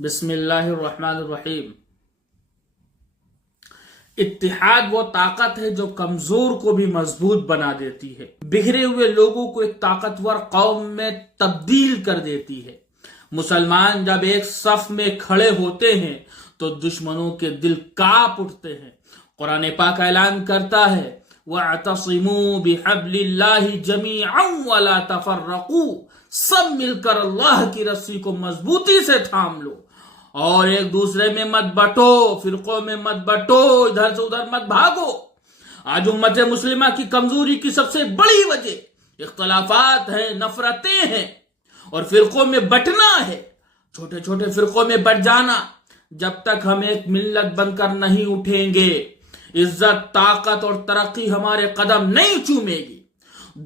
بسم اللہ الرحمن الرحیم۔ اتحاد وہ طاقت ہے جو کمزور کو بھی مضبوط بنا دیتی ہے، بکھرے ہوئے لوگوں کو ایک طاقتور قوم میں تبدیل کر دیتی ہے۔ مسلمان جب ایک صف میں کھڑے ہوتے ہیں تو دشمنوں کے دل کانپ اٹھتے ہیں۔ قرآن پاک اعلان کرتا ہے وَاعْتَصِمُوا بِحَبْلِ اللَّهِ جَمِيعًا وَلَا تَفَرَّقُوا، سب مل کر اللہ کی رسی کو مضبوطی سے تھام لو اور ایک دوسرے میں مت بٹو، فرقوں میں مت بٹو، ادھر سے ادھر مت بھاگو۔ آج امت مسلمہ کی کمزوری کی سب سے بڑی وجہ اختلافات ہیں، نفرتیں ہیں اور فرقوں میں بٹنا ہے، چھوٹے چھوٹے فرقوں میں بٹ جانا۔ جب تک ہم ایک ملت بن کر نہیں اٹھیں گے، عزت، طاقت اور ترقی ہمارے قدم نہیں چومے گی۔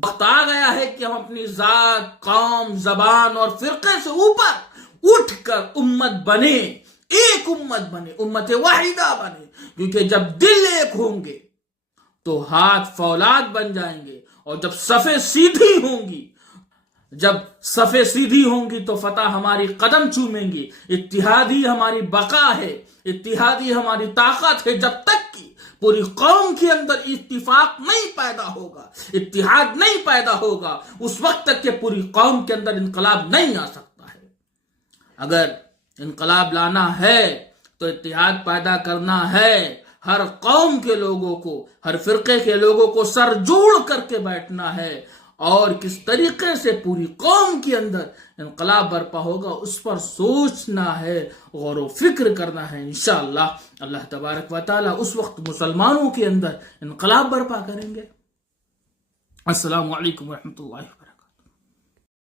وقت آ گیا ہے کہ ہم اپنی ذات، قوم، زبان اور فرقے سے اوپر اٹھ کر امت بنے، ایک امت بنے، امت واحدہ بنے، کیونکہ جب دل ایک ہوں گے تو ہاتھ فولاد بن جائیں گے، اور جب صفیں سیدھی ہوں گی تو فتح ہماری قدم چومیں گی۔ اتحاد ہی ہماری بقا ہے، اتحاد ہی ہماری طاقت ہے۔ جب تک کہ پوری قوم کے اندر اتفاق نہیں پیدا ہوگا، اتحاد نہیں پیدا ہوگا، اس وقت تک کہ پوری قوم کے اندر انقلاب نہیں آ سکتا ہے۔ اگر انقلاب لانا ہے تو اتحاد پیدا کرنا ہے، ہر قوم کے لوگوں کو، ہر فرقے کے لوگوں کو سر جوڑ کر کے بیٹھنا ہے، اور کس طریقے سے پوری قوم کے اندر انقلاب برپا ہوگا اس پر سوچنا ہے، غور و فکر کرنا ہے۔ انشاءاللہ اللہ تبارک و تعالی اس وقت مسلمانوں کے اندر انقلاب برپا کریں گے۔ السلام علیکم ورحمۃ اللہ وبرکاتہ۔